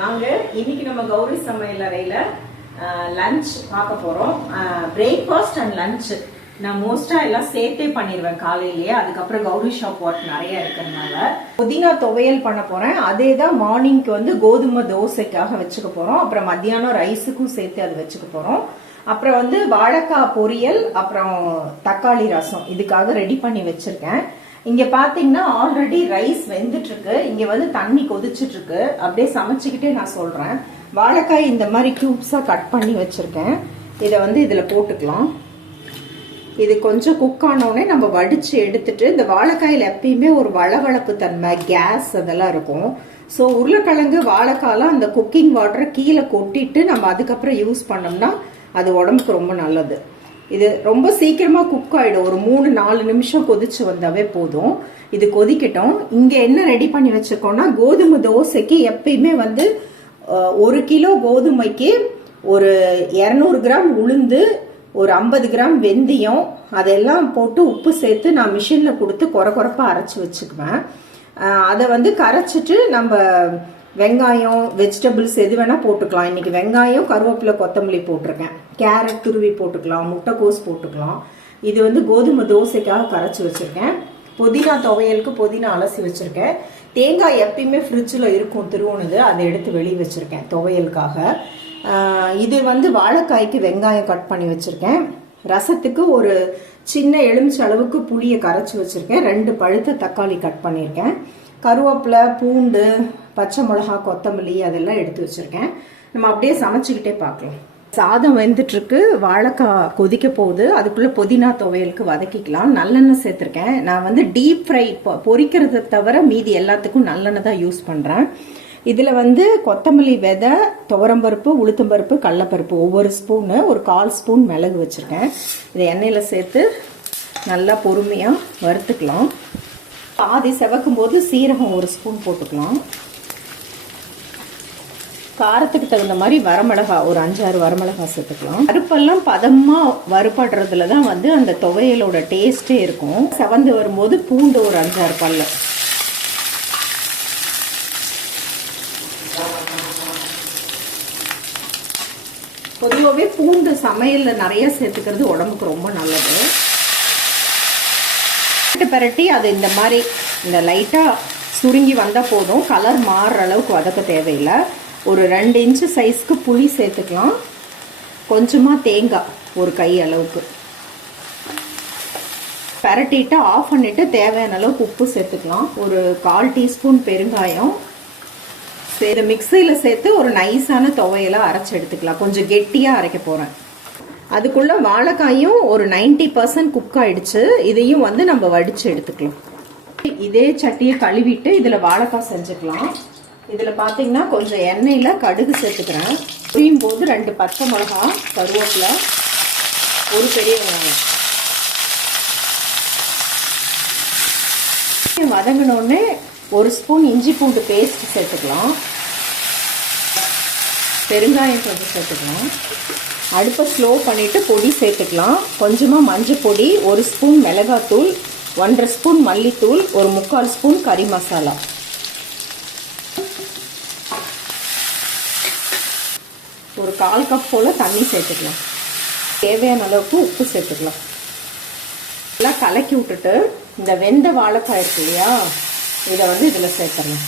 வாங்க இன்னைக்கு நம்ம கௌரி சமையலறையில லஞ்ச் பார்க்க போறோம். பிரேக்ஃபாஸ்ட் அண்ட் லஞ்ச் நான் மோஸ்டா எல்லாம் சேர்த்தே பண்ணிடுவேன் காலையிலேயே. அதுக்கப்புறம் கௌரி ஷாப் ஒர்க் நிறைய இருக்கிறதுனால புதினா துவையல் பண்ண போறேன். அதே தான் மார்னிங்க்கு வந்து கோதுமை தோசைக்காக வச்சுக்க போறோம். அப்புறம் மத்தியானம் ரைஸுக்கும் சேர்த்து அது வச்சுக்க போறோம். அப்புறம் வந்து வாழைக்காய் பொரியல், அப்புறம் தக்காளி ரசம் இதுக்காக ரெடி பண்ணி வச்சிருக்கேன். இங்க பாத்தீங்கன்னா ஆல்ரெடி ரைஸ் வெந்துட்டு இருக்கு. இங்க வந்து தண்ணி கொதிச்சுட்டு இருக்கு. அப்படியே சமைச்சுக்கிட்டே நான் சொல்றேன். வாழைக்காய் இந்த மாதிரி கியூப்ஸா கட் பண்ணி வச்சிருக்கேன். இதை வந்து இதுல போட்டுக்கலாம். இது கொஞ்சம் குக் ஆனோடனே நம்ம வடிச்சு எடுத்துட்டு, இந்த வாழைக்காயில எப்பயுமே ஒரு வளவளப்பு தன்மை, கேஸ் அதெல்லாம் இருக்கும். ஸோ உருளைக்கிழங்கு வாழைக்காயெல்லாம் அந்த குக்கிங் வாட்டரை கீழே கொட்டிட்டு நம்ம அதுக்கப்புறம் யூஸ் பண்ணோம்னா அது உடம்புக்கு ரொம்ப நல்லது. இது ரொம்ப சீக்கிரமா குக் ஆயிடும். ஒரு 3-4 நிமிஷம் கொதிச்சு வந்தாவே போதும். இது கொதிக்கட்டும். இங்க என்ன ரெடி பண்ணி வச்சிருக்கோம்னா, கோதுமை தோசைக்கு எப்பயுமே வந்து 1 கிலோ கோதுமைக்கு ஒரு 200 கிராம் உளுந்து, ஒரு 50 கிராம் வெந்தயம், அதெல்லாம் போட்டு உப்பு சேர்த்து நான் மிஷின்ல கொடுத்து குறப்பா அரைச்சி வச்சுக்குவேன். அதை வந்து கரைச்சிட்டு நம்ம வெங்காயம், வெஜிடபிள்ஸ் எது வேணா போட்டுக்கலாம். இன்னைக்கு வெங்காயம், கருவேப்பிலை, கொத்தமல்லி போட்டிருக்கேன். கேரட் துருவி போட்டுக்கலாம், முட்டைக்கோஸ் போட்டுக்கலாம். இது வந்து கோதுமை தோசைக்காக கரைச்சி வச்சிருக்கேன். புதினா துவையலுக்கு புதினா அலசி வச்சிருக்கேன். தேங்காய் எப்பயுமே ஃப்ரிட்ஜில் இருக்கும் திருவுணுது, அதை எடுத்து வெளியே வச்சிருக்கேன் துவையலுக்காக. இது வந்து வாழைக்காய்க்கு வெங்காயம் கட் பண்ணி வச்சிருக்கேன். ரசத்துக்கு ஒரு சின்ன எலுமிச்சை அளவுக்கு புளியை கரைச்சி வச்சிருக்கேன். 2 பழுத்த தக்காளி கட் பண்ணியிருக்கேன். கருவேப்பிலை, பூண்டு, பச்சை மிளகா, கொத்தமல்லி அதெல்லாம் எடுத்து வச்சிருக்கேன். நம்ம அப்படியே சமைச்சுக்கிட்டே பார்க்கலாம். சாதம் வெந்துட்டு இருக்கு, வாழைக்காய் கொதிக்க போகுது. அதுக்குள்ள புதினா துவையலுக்கு வதக்கிக்கலாம். நல்லெண்ணெய் சேர்த்திருக்கேன். நான் வந்து டீப் ஃப்ரை பொரிக்கிறத தவிர மீதி எல்லாத்துக்கும் நல்லெண்ணெய் தான் யூஸ் பண்றேன். இதுல வந்து கொத்தமல்லி விதை, துவரம்பருப்பு, உளுத்தம்பருப்பு, கடலைப்பருப்பு ஒவ்வொரு ஸ்பூனு, ஒரு 1/4 ஸ்பூன் மிளகு வச்சிருக்கேன். இதை எண்ணெயில சேர்த்து நல்லா பொறுமையா வறுத்துக்கலாம். பாதி செவக்கும் போது சீரகம் 1 ஸ்பூன் போட்டுக்கலாம். காரத்துக்கு தகுந்த மாதிரி வரமிளகா ஒரு 5-6 வரமிளகா சேர்த்துக்கலாம். பருப்பெல்லாம் பதமா வறுபடுறதுல தான் வந்து அந்த துவையலோட டேஸ்டே இருக்கும். செவந்து வரும்போது பூண்டு ஒரு 5-6 பல்லு. பொதுவாகவே பூண்டு சமையல்ல நிறைய சேர்த்துக்கிறது உடம்புக்கு ரொம்ப நல்லது. பரட்டி அது இந்த மாதிரி இந்த லைட்டா சுருங்கி வந்தா போதும். கலர் மாறுற அளவுக்கு வதக்க தேவையில்லை. ஒரு 2 இன்ச்சு சைஸ்க்கு புளி சேர்த்துக்கலாம். கொஞ்சமா தேங்காய் ஒரு கை அளவுக்கு பரட்டிட்டு ஆஃப் பண்ணிட்டு தேவையான அளவுக்கு உப்பு சேர்த்துக்கலாம். ஒரு 1/4 டீஸ்பூன் பெருங்காயம் இதை மிக்சியில சேர்த்து ஒரு நைஸான துவையலா அரைச்சு எடுத்துக்கலாம். கொஞ்சம் கெட்டியா அரைக்க போறேன். அதுக்குள்ள வாழைக்காயும் ஒரு 90% குக் ஆயிடுச்சு. இதையும் வந்து நம்ம வடிச்சு எடுத்துக்கலாம். இதே சட்டியை கழுவிட்டு இதுல வாழைக்காய் செஞ்சுக்கலாம். இதுல பாத்தீங்கன்னா கொஞ்சம் எண்ணெயில கடுகு சேர்த்துக்கிறேன். புரியும் போது 2 பச்சை மிளகா, கருவேப்பிலை, ஒரு பெரிய வெங்காயம் வதங்கினோடனே 1 ஸ்பூன் இஞ்சி பூண்டு பேஸ்ட் சேர்த்துக்கலாம். பெருங்காயம் கொஞ்சம் சேர்த்துக்கலாம். அடுப்பை ஸ்லோ பண்ணிட்டு பொடி சேர்த்துக்கலாம். கொஞ்சமாக மஞ்சள் பொடி, 1 ஸ்பூன் மிளகாத்தூள், 1/2 ஸ்பூன் மல்லித்தூள், ஒரு 3/4 ஸ்பூன் கறி மசாலா, ஒரு 1/4 கப் போல் தண்ணி சேர்த்துக்கலாம். தேவையான அளவுக்கு உப்பு சேர்த்துக்கலாம். எல்லாம் கலக்கி விட்டுட்டு இந்த வெந்த வாழைக்காய் இருக்கு இல்லையா, இதை வந்து இதில் சேர்த்துடலாம்.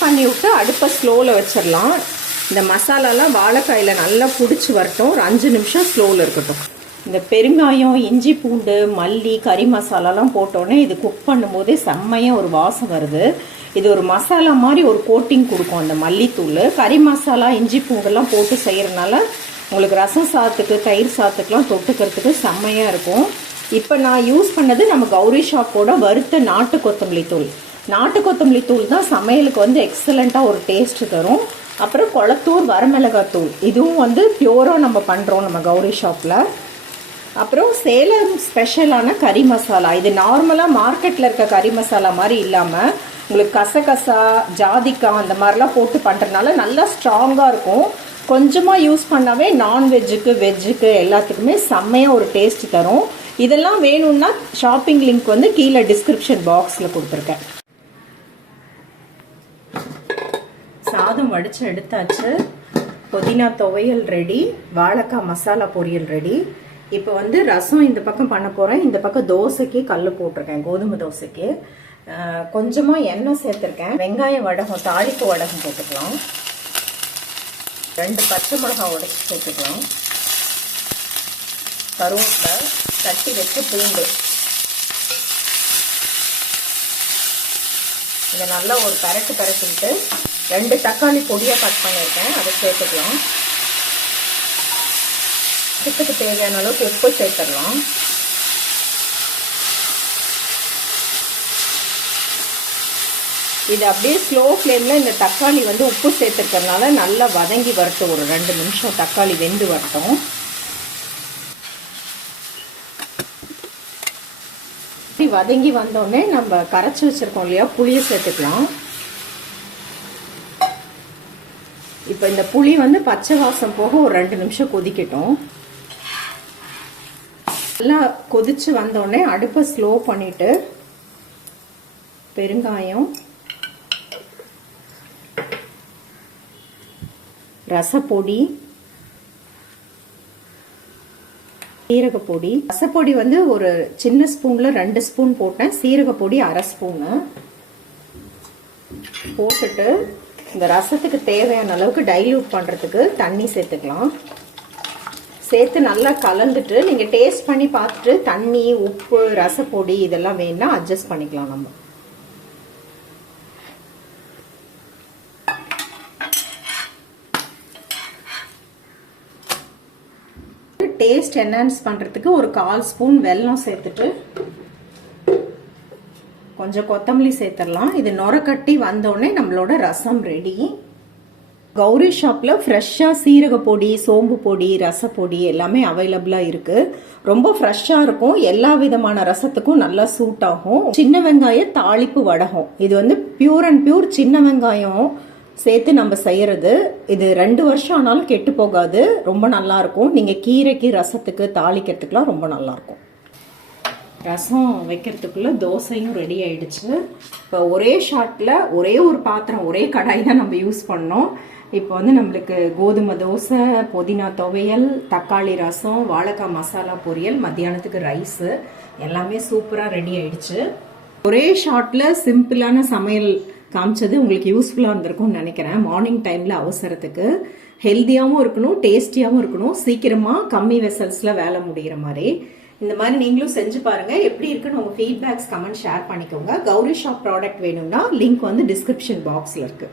பண்ணி விட்டு அடுப்பை ஸ்லோவில் வச்சிடலாம். இந்த மசாலாலாம் வாழைக்காயில் நல்லா பிடிச்சி வரட்டும். ஒரு 5 நிமிஷம் ஸ்லோவில் இருக்கட்டும். இந்த பெருங்காயம், இஞ்சி பூண்டு, மல்லி, கறி மசாலாலாம் போட்டோன்னே இது குக் பண்ணும்போதே செம்மையாக ஒரு வாசம் வருது. இது ஒரு மசாலா மாதிரி ஒரு கோட்டிங் கொடுக்கும். அந்த மல்லித்தூள், கறி மசாலா, இஞ்சி பூண்டெல்லாம் போட்டு செய்கிறதுனால உங்களுக்கு ரசம் சாதத்துக்கு, தயிர் சாதத்துக்குலாம் தொட்டுக்கிறதுக்கு செம்மையாக இருக்கும். இப்போ நான் யூஸ் பண்ணது நம்ம கௌரி ஷாப்போட வறுத்த நாட்டு கொத்தமல்லி தூள். நாட்டு கொத்தமல்லி தூள் தான் சமையலுக்கு வந்து எக்ஸலண்ட்டாக ஒரு டேஸ்ட் தரும். அப்புறம் கொளத்தூர் வரமிளகாய் தூள், இதுவும் வந்து பியூராக நம்ம பண்ணுறோம் நம்ம கௌரி ஷாப்பில். அப்புறம் சேலம் ஸ்பெஷலான கறி மசாலா. இது நார்மலாக மார்க்கெட்டில் இருக்க கறி மசாலா மாதிரி இல்லாமல் உங்களுக்கு கசகசா, ஜாதிக்காய் அந்த மாதிரிலாம் போட்டு பண்ணுறதுனால நல்லா ஸ்ட்ராங்காக இருக்கும். கொஞ்சமாக யூஸ் பண்ணாவே நான்வெஜ்ஜுக்கு, வெஜ்ஜுக்கு எல்லாத்துக்குமே செம்மையாக ஒரு டேஸ்ட் தரும். இதெல்லாம் வேணும்னா ஷாப்பிங் லிங்க் வந்து கீழே டிஸ்கிரிப்ஷன் பாக்ஸில் கொடுத்துருக்கேன். வடிச்சு எடுத்தாச்சு. புதினா துவையல் ரெடி, வாழைக்காய் மசாலா பொரியல் ரெடி. இப்போ வந்து ரசம் இந்த பக்கம் பண்ண போறேன். இந்த பக்கம் தோசைக்கு கல் போட்டிருக்கேன், கோதுமை தோசைக்கு. கொஞ்சமா எண்ணெய் சேர்த்திருக்கேன். வெங்காயம் வடகம், தாளிப்பு வடகம் போட்டுக்கலாம். 2 பச்சை மிளகாய் உடைச்சு சேர்த்துக்கலாம். கருவேப்பிலை, தட்டி வச்ச பூண்டு. இதை நல்லா ஒரு பரட்டிட்டு 2 தக்காளி பொடியாக கட் பண்ணியிருக்கேன், அதை சேர்த்துக்கலாம். சிக்கனுக்கு தேவையான அளவுக்கு உப்பு சேர்த்துடலாம். இது அப்படியே ஸ்லோ ஃப்ளேமில் இந்த தக்காளி வந்து உப்பு சேர்த்துருக்கறனால நல்லா வதங்கி வரட்டும். ஒரு 2 நிமிஷம் தக்காளி வெந்து வரட்டும். வதங்கி வந்தோடனே நம்ம கரைச்சி வச்சிருக்கோம் இல்லையா, புளியை சேர்த்துக்கலாம். இப்போ இந்த புளி வந்து பச்சை வாசம் போக ஒரு 2 நிமிஷம் கொதிக்கட்டும். நல்லா கொதிச்சு வந்தோடனே அடுப்பை ஸ்லோ பண்ணிட்டு பெருங்காயம், ரசப்பொடி, சீரகப்பொடி. ரசப்பொடி வந்து ஒரு சின்ன ஸ்பூன்ல 2 ஸ்பூன் போட்டேன். சீரகப்பொடி 1/2 ஸ்பூனு போட்டுட்டு இந்த ரசத்துக்கு தேவையான அளவுக்கு டைல்யூட் பண்றதுக்கு தண்ணி சேர்த்துக்கலாம். சேர்த்து நல்லா கலந்துட்டு நீங்க டேஸ்ட் பண்ணி பார்த்துட்டு தண்ணி, உப்பு, ரசப்பொடி இதெல்லாம் வேணும்னா அட்ஜஸ்ட் பண்ணிக்கலாம். நம்ம டேஸ்ட் என்ஹான்ஸ் பண்றதுக்கு ஒரு 1/4 ஸ்பூன் வெல்லம் சேர்த்துட்டு கொஞ்சம் கொத்தமல்லி சேர்த்துடலாம். இது நொரக்கட்டி வந்தோடனே நம்மளோட ரசம் ரெடி. கௌரி ஷாப்ல ஃப்ரெஷ்ஷா சீரக பொடி, சோம்பு பொடி, ரசப்பொடி எல்லாமே அவைலபிளா இருக்கு. ரொம்ப ஃப்ரெஷ்ஷா இருக்கும். எல்லா விதமான ரசத்துக்கும் நல்லா சூட் ஆகும். சின்ன வெங்காய தாளிப்பு வடகம். இது வந்து பியூர் அண்ட் பியூர் சின்ன வெங்காயம் சேர்த்து நம்ம செய்யறது. இது 2 வருஷம் ஆனாலும் கெட்டு போகாது. ரொம்ப நல்லா இருக்கும். நீங்க கீரைக்கு, ரசத்துக்கு, தாளிக்கிறதுக்குலாம் ரொம்ப நல்லா இருக்கும். ரசம் வைக்கிறதுக்குள்ள தோசையும் ரெடி ஆயிடுச்சு. இப்போ ஒரே ஷாட்ல ஒரே ஒரு பாத்திரம், ஒரே கடாய் தான் நம்ம யூஸ் பண்ணோம். இப்போ வந்து நம்மளுக்கு கோதுமை தோசை, புதினா துவையல், தக்காளி ரசம், வாழைக்காய் மசாலா பொரியல், மத்தியானத்துக்கு ரைஸ் எல்லாமே சூப்பரா ரெடி ஆயிடுச்சு. ஒரே ஷாட்ல சிம்பிளான சமையல் காமிச்சது உங்களுக்கு யூஸ்ஃபுல்லா இருந்திருக்கும்னு நினைக்கிறேன். மார்னிங் டைம்ல அவசரத்துக்கு ஹெல்த்தியாவும் இருக்கணும், டேஸ்டியாவும் இருக்கணும், சீக்கிரமா கம்மி வெசல்ஸ்ல வேலை முடிகிற மாதிரி. இந்த மாதிரி நீங்களும் செஞ்சு பாருங்க. எப்படி இருக்குன்னு உங்க ஃபீட்பேக்ஸ் கமெண்ட் ஷேர் பண்ணிக்கோங்க. கௌரி ஷாப் ப்ராடக்ட் வேணும்னா லிங்க் வந்து டிஸ்கிரிப்ஷன் பாக்ஸ்ல இருக்கு.